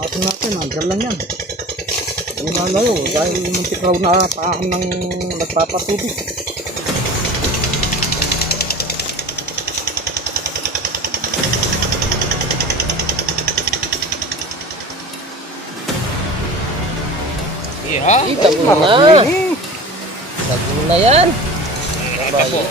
Natin natin, andyan lang yan. Hindi malayo dahil muntik raw na paan ng nagpapatubig. Iya, Tago na. Tago na yan. Bayo.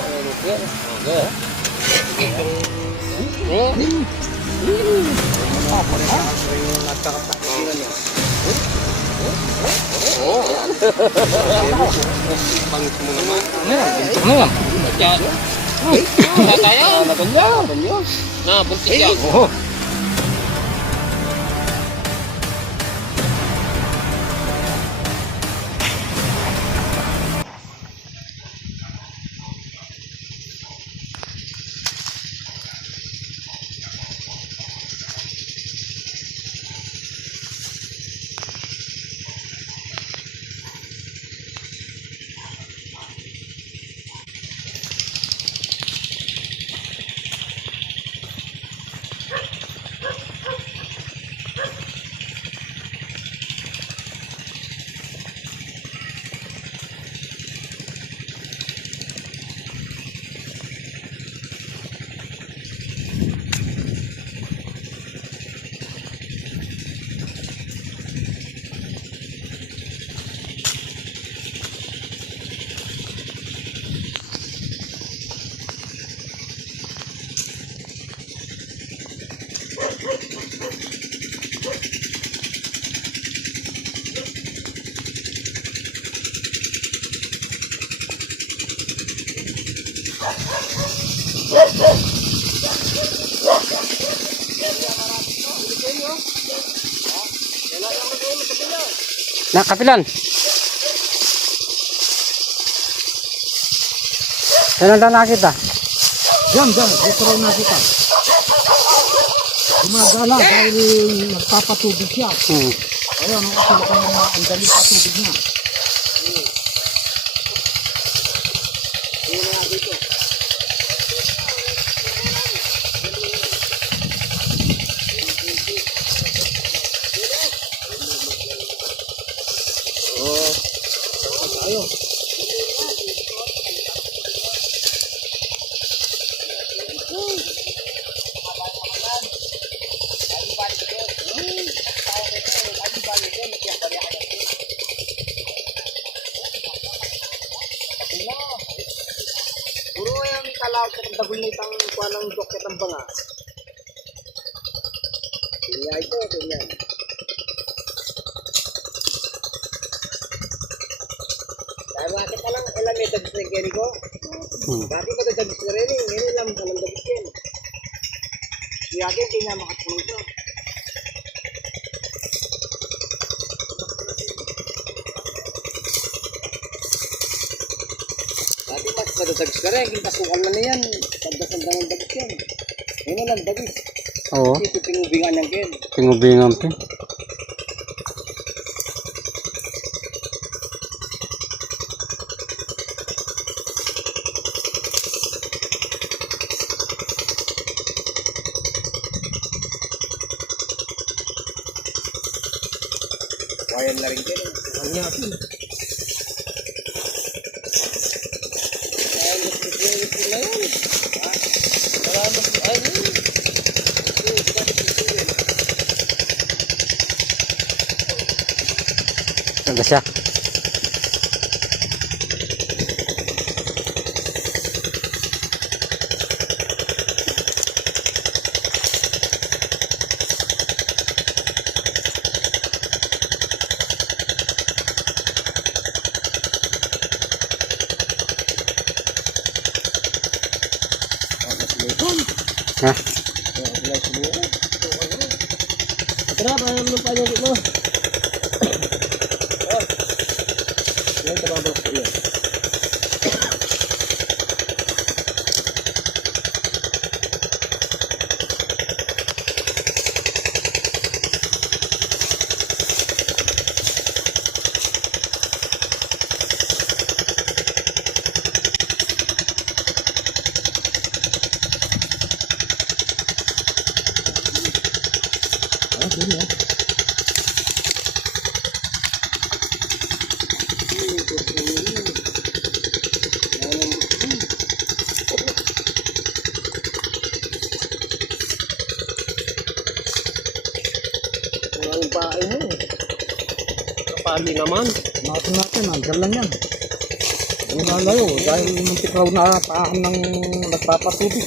Pangit mo naman. Ano yan? Wala tayo. Na, buntis yan. Na, kapilan. Saan na nakita? Diyan, dito raw nakita. Gumagala dahil nagpapatubig siya. Ayan, ang daling patubig niya. Puro yung kalawag sa tagul na itang kuanang doket ang banga. Kaya ito, ganyan. Dahil bakit ka lang, ilan may dagis na gani ko? Bakit ba dagis na rin? Ngayon lang ka lang dagis yan. Kaya akin, hindi na makatulong ito. Dati mas madadagis ka rin, kintasukal na yan. Pagdasandang ang dagis yan. Ngayon lang dagis. Oo. Ito pinubingan niyang kin. Tingubingan pa. Kaya na rin kin. Ang yakin. Ganda siya. Ha? Tara, parang nung panyo mo. Yan, tababak ko yan. Ah, sige. yung pain mo. Kapali naman. Natin, andyan lang yan. Hindi na layo, dahil muntik raw na paan ng nagpapatubig.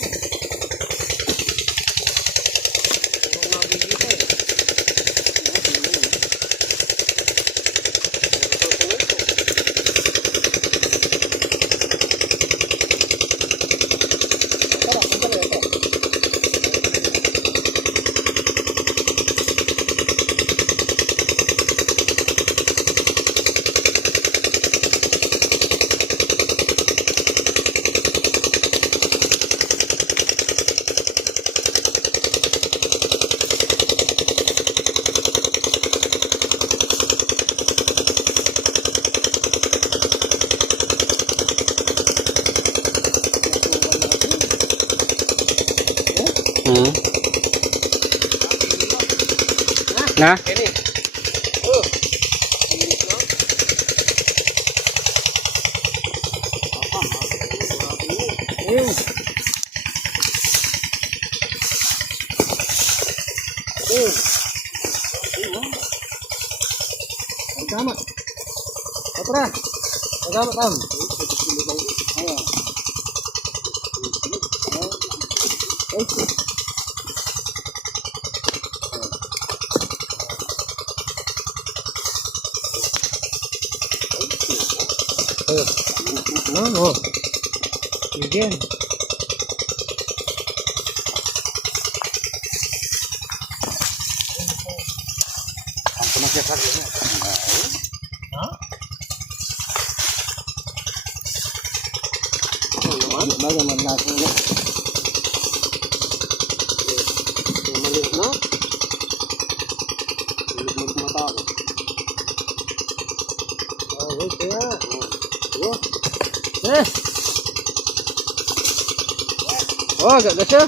Na? Kenny. Oh. Tama. Patra. Pagama tam. No. Again. Baga man natin ulit. Maliit na. Maliit mata ako. Wait kaya. Oh, agak siya.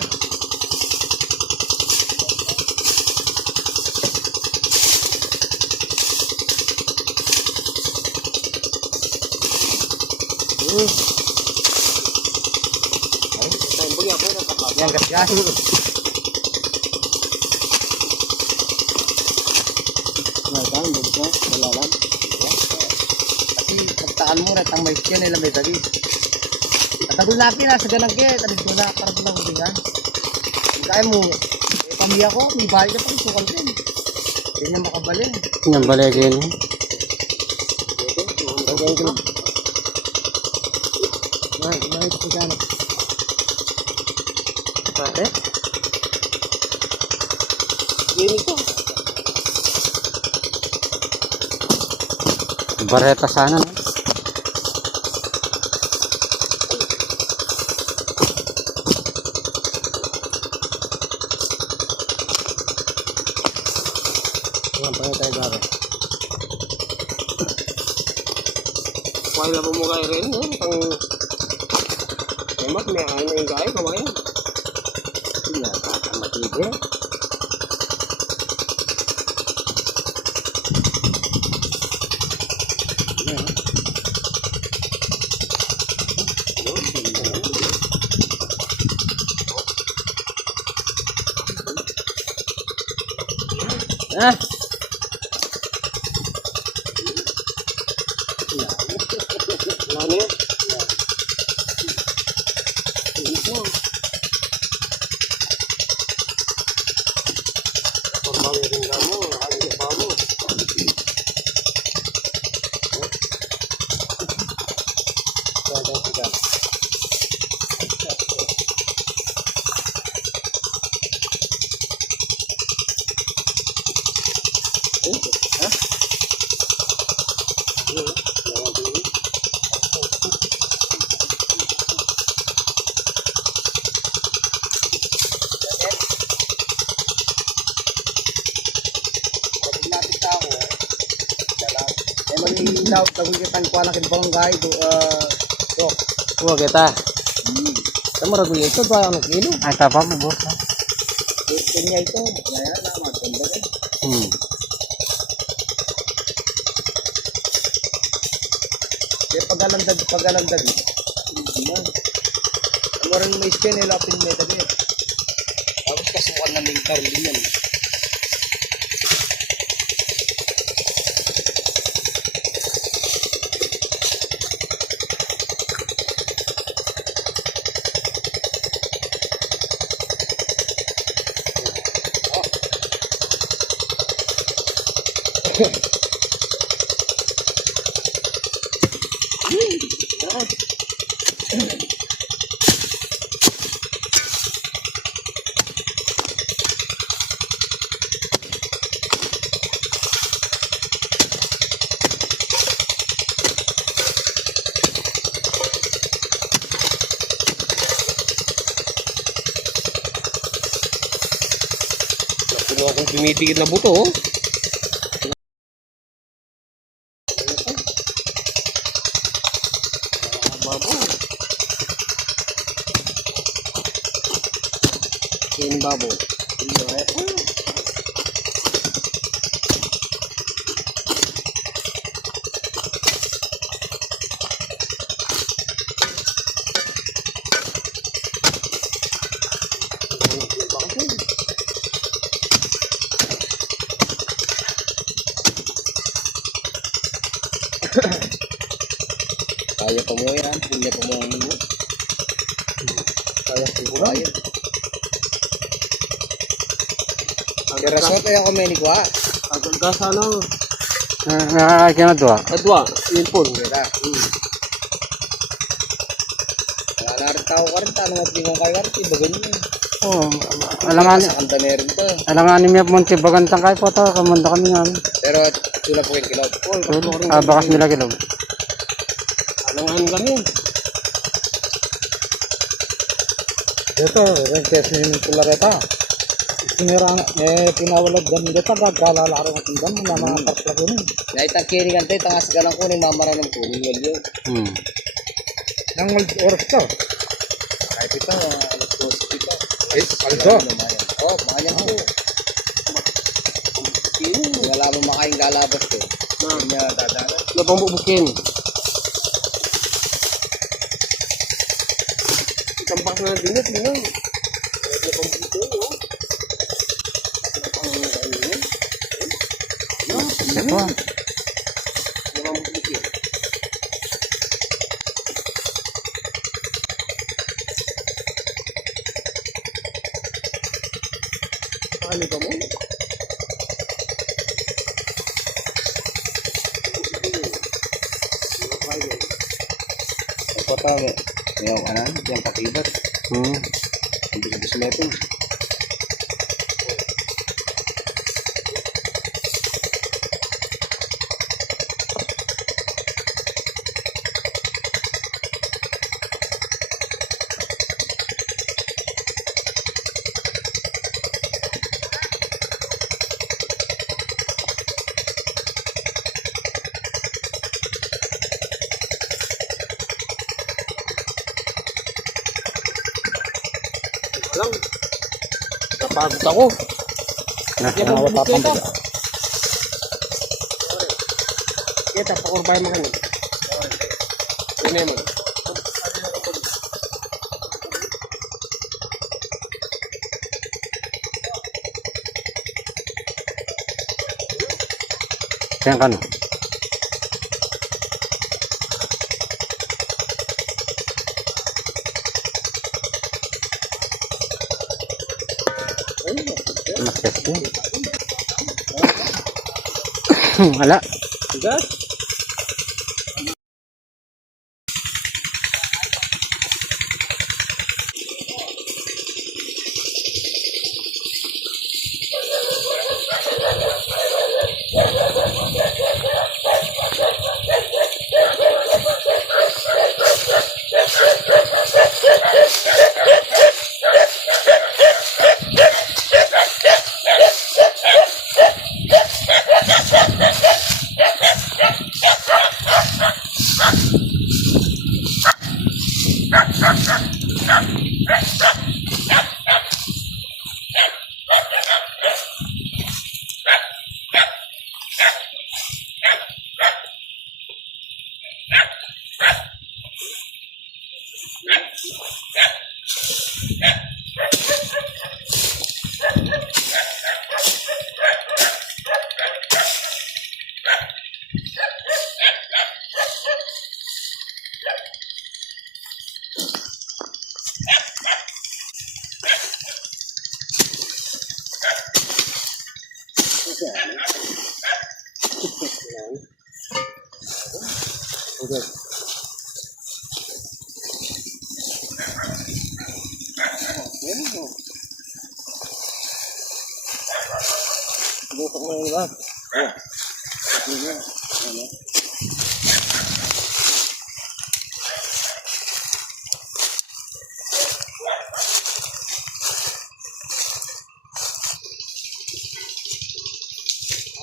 Yan gas. Ngayon, dito, malalam. Kasi pagtaan mo rin, ang may skin nila may tagi. At tagol natin na, sa ganang kaya, tagol ko na, para doon ang hubingan. Kung kaya mo, pamilya ko, may bahay ka pang sukal din. Hindi niya makabali. Yung baligin. Mahit ko gano'n. Pare? Gini ko. Bareta sana, no? Yan, pangit tayo gari. Wala mo mo kay rin, no? Pang... Emat, may ano yung gaya, kawayan. Hindi na, kakamatid eh. Ah! Ano yun? Daw tagol kitang kuha na barangay do Huwag kita. Tama ragu ito ba ang kilo? Ay, tapa mo, boss. ito niya ito kaya na maganda eh. Kaya pagalandag hindi na mo rin may skin nila pin may tabi tapos kasukan na ng down din yan Puno akong tumitigil na buto, oh. Yan babo. Kaya pa mo yan, punya pa mo ano mo. Kaya siguro. Kaya. Ang rasot ay ako may nikuha. Agad ka sana. Nakakakya na doon. Adwa, yun po. Ganda. Wala rin tao ka rin. Tanong at tingong kayo rin. Ibagan nyo. Oo. Alanganin. Sa kanta na rin to. Alanganin niya po si bagantang kayo po ito. Kamanda kami nga. Pero sula po yung kilog. Bakas nila kilog. Alanganin kami. Ito, rin kasi yung pula kita. Sinira, pinawalad gan kita, gagkalalaro ng tinggan mo na mga karplag yun. Naitang kiri kante, tangas ka lang kunin, mamara ng kunin. Walyo. Nang oras to. Kahit ito, alas 12 ito. Ay, aldo. Oh, makanyan po. Wala mo makain galabas eh. Hindi niya dadaan. Labang bubukin. Itampak na dinit, dinit. Labang bubukin, oh. Siya po. Labang bubukin. Paano ka mo? Ang pata mo. Ngayon ka na, diyan pakibat. Hindi ka bismetin. Alam. Napagod ako. Yan ang bubuk kita. Kita, pakurbay mo kami. Ini mo. Kaya ka no. Wala. Tigas. Okay. Butok mo yung iba.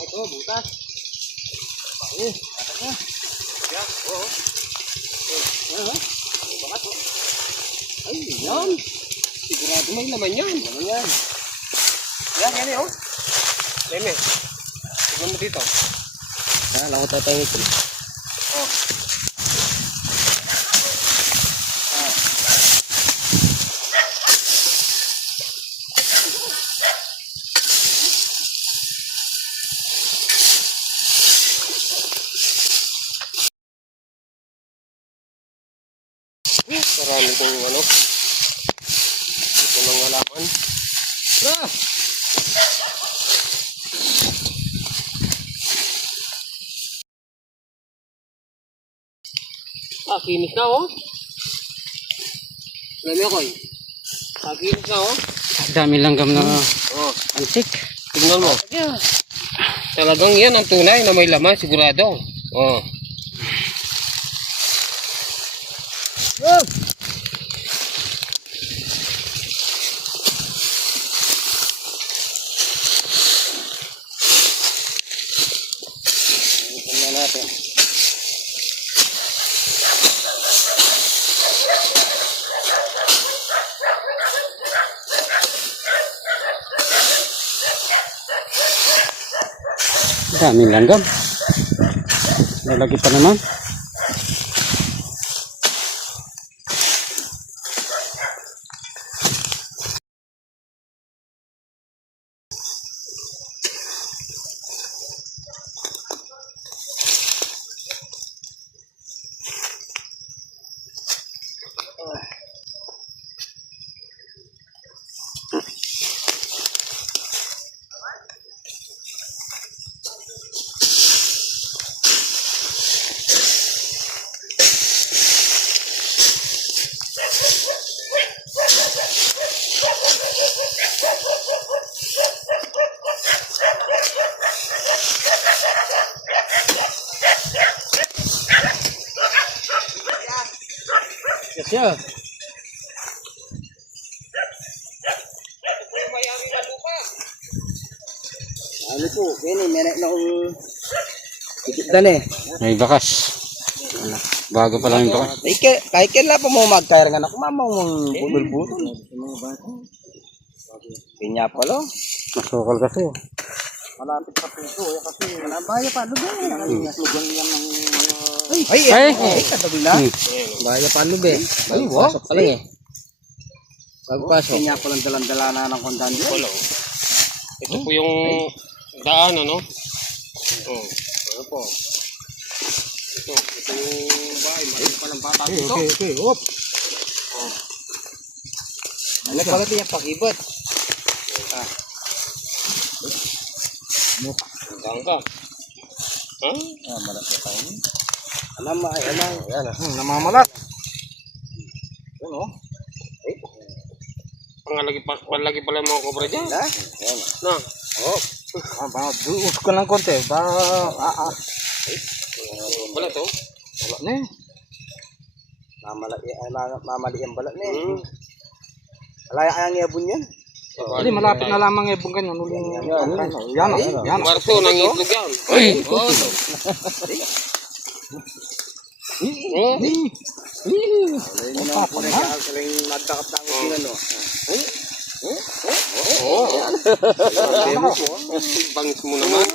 Ito, butas. Ay, yan. Sigurado may laman yan. Laman yan. Yan, yan eh, oh. Leme. Tignan mo dito. Alam ko tatawid ko. Oh. Marami kong ano. Ito ng halaman. Tara! Kinis na oh. Lami ako eh. Kinis na oh. Dami langgam na Oh, ansik. tignan mo. Talagang yan ang tunay na may laman, sigurado. Oh. Tingnan natin. Dami langgam. Lalagi pa naman. Siya. Ano po, kini meron na akong ikitdan eh. May bakas. Bago pa lang yung bakas. Kahit kailan pa mo mag-tire nga na kumamang mong budol-budol. Pinya pa lo. Masukal kasi. Malapit sa puso eh kasi nabaya pa lugar. Lugar yan ng mga... Ay! Katabi na. Baya pa lube. Ay, pasok pa lang eh. Pagpasok. Pinya pa lang dalan-dala na ng kondan dyan. Ito po yung daan ano. Oh, ano po. Ito yung bahay. Maraming pa ng bata dito. Okay. Hop. Ano pala ito yung pakibot? Hanggang ka. Ha? Malat na tayo. Alam. Yan ah. Namamalat. Ano? Pangalagi pala yung mga kobra dyan. Na? Na? Oh. Duus ko ng konti. Wala to? Wala na eh. Mamali ang balat na eh. Alaya kayang iabon yan? Hindi, malapit na lamang ibong ganyan. Yan. Marso, nangitlog yan. Oo. Nagdakap na ang ano. Bangis mo naman.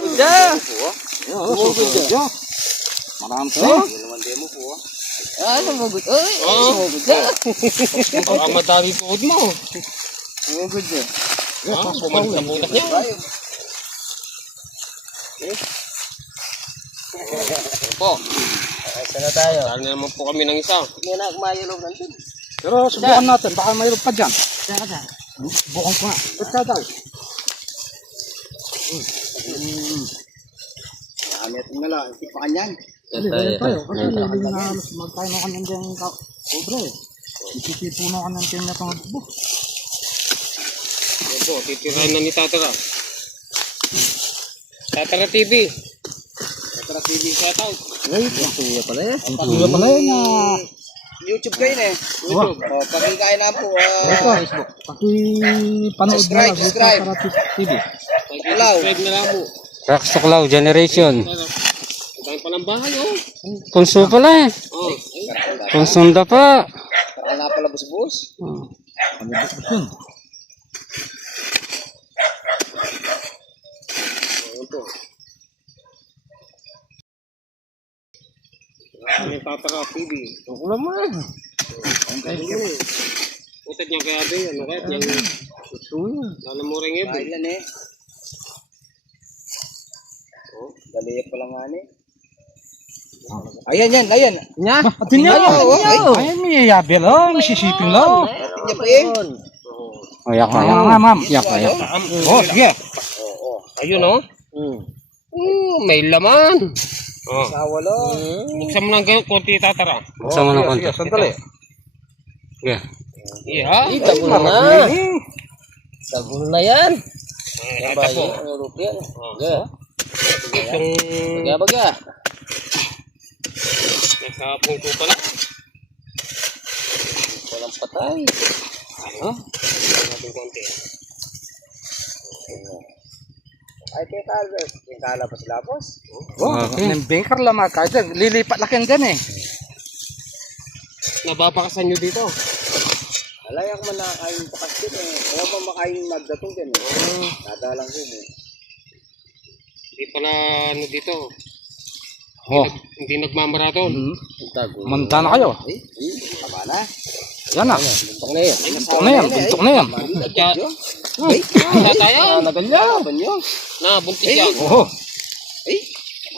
Marami to. Naman demo po. Sumugod. Uy, sumugod na. Baka madali tuod mo. Sumugod na. Pumalit sa butas niya. Po. Saan na tayo? Saan na naman po kami ng isa. Hindi na kumayulog natin. Pero subukan natin. Baka mayroon pa dyan. Saan ka saan? Bukan ko nga. Ba't ka tayo? Ano Meron na lang. Hindi pa kanyan. Tayo, kasi hindi na halos magkain ng kanyang diyang kobre. Isisipo na kanyang tiyan na pangagbo. Yan po, titirahin na ni Tatara. Tatara TV. Tatara TV shoutout. Ay, patuya pala eh. Patuloy pala yun na YouTube kayo eh. YouTube. O, pakikain na po. Facebook. Paki-panood na lang. Subscribe. TV. Subscribe na lang po. Rocks to Cloud Generation. Tayo pa ng bahay, oh. Punso pala eh. Oh, Punsunda pa. Parang nga pala bus-bus. Ano ba yun? ayun po. Aming Tatara TV. Ako naman. Utat niya kaya ba ano kaya niya. Lalo mo rin yun. Kailan eh. Oh, dali pa lang nga eh. Ayan yan, ayan. Nya? Atin niya. Ay, may yabil lang. May sisipin lang. Atin niya pa eh. O, yak na Kaya yak. nga, ma'am. Yak na yak. Oh, sige. Ayun, oh. May laman. Oh. Sa walo. Buksan mo ng konti, Tatara. Buksan mo ng konti. Sige, sandali. Sige. Iya. Tabon na. Sabon na yan. Ito po. European. Itong Baga. nasa punto pa lang. Walang patay. Ano? Natin konti. Ay, teka, yung kalapos-lapos. Okay. Ng baker lang mga kahit yan. Lilipat lakin dyan eh. Nabapakasan nyo dito. Alayak man nakakain pakas din eh. Kaya mo makain magdatong din eh. Nadalang din eh. Hindi pala ano dito. Oh. Hindi nagmamaraton. Manta na kayo. Tama na. Yan na. Buntok na yan. Buntok na yan. Buntok na yan. Kaya, wala tayo. Laban nyo. Na, buntis yan. Oh. Eh.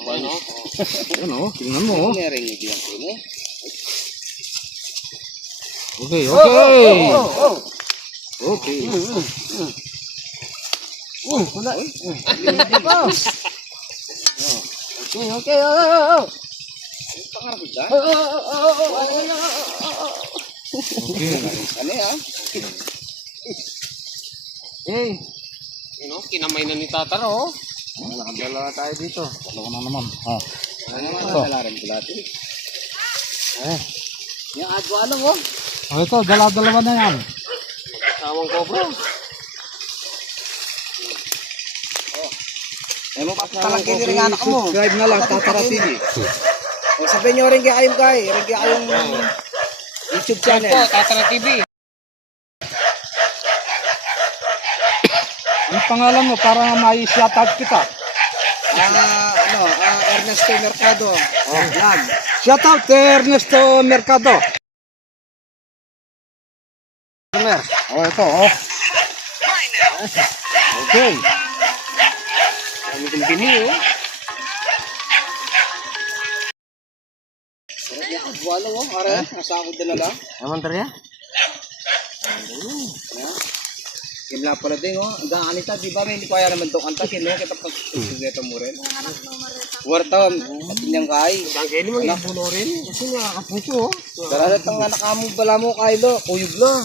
Ano? Yan oh. Tingnan mo oh. Meron yung diyan ko eh. Okay, okay. Okay. Wala eh. Okay. Pangarap dyan. Okay. Ano yan? Okay. Ano? Kinamay na ni Tatara, oh. Nakadala tayo dito. Dalawa na naman. Oh. Ano naman nakalaran ko lahat eh. Yung adwa lang oh. Oh, ito, dalawa na yan. Magkasawang cobra. Ay mo pa talangkin rin anak mo. Subscribe na lang, Tatara TV. O sabihin nyo rin kaya kayong rin kayong YouTube channel. Ito, Tatara TV. Ang pangalan mo para may shoutout kita. Ernesto Mercado. Vlog. Shoutout kay Ernesto Mercado. Oh, ito, oh. Okay. Kami kong bini, oh. Yung adwa lang oh. Ara, nasakot din na lang. Naman tara ya? Kimla pala din oh. Hanggang anita, di ba may hindi ko kaya naman itong kanta. Kino kita pag-sugeta mo rin. Warta, patin niyang kay. Ang gani mo, ipuno rin. Kasi nakakapuso, oh. Daralat ang anak mo bala mo Kylo. Kuyog lang.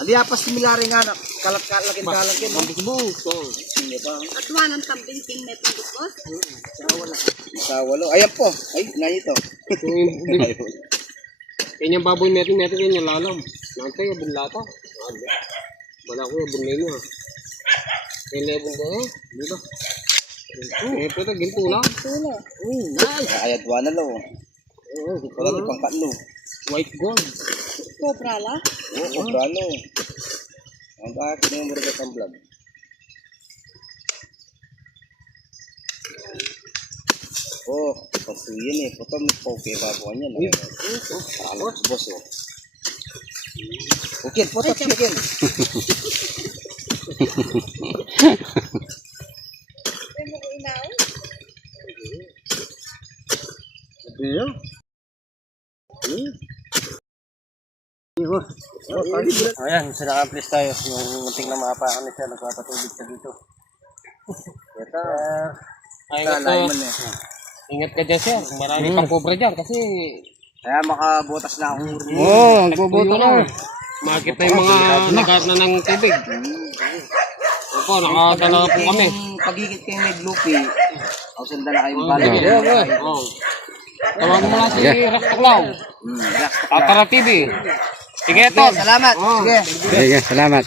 Adi apas similari nga na kalat-kalakin kalakin. Bus-bus, oh. Sige pa. At wanang tambing king may pagkos. Sa walo. Ayan po. Ay, na ito. Kanyang baboy metin kanyang lalam. Nantay, abun lata. Wala ko, abun na niya. Kaya abun ko, eh. Dito. Eh, pero ginto lang. Nice. Ayadwa na lo. Wala pang katlo. White gold. Cobra la. Oo, kubralo. Ang bakit na yung mura ang vlog. Oh, pasuyan eh. Potom po kay babuan yan. Alam ko boss oh. Okay, potop chicken. Ano ko inaw? Ayan, sa naka-place tayo. Yung munting na maapakan na siya, nagpapatubig siya dito. Ito. Ay, ingat po. Laimon eh. Ingat ka dyan, sir. Marami pang cobra dyan kasi Kaya makabutas na akong Oo, nagboboto ka. makikita yung mga nagkaat na ng tubig. Opo, nakadala po kami. Yung pagigit kayo may Lupi, ako sanda na kayong bala. Sige. Oo. Tawag mo na si Rex Tuklaw. Tatara TV. Sige, ito. Salamat. Oo. Sige. Sige, salamat.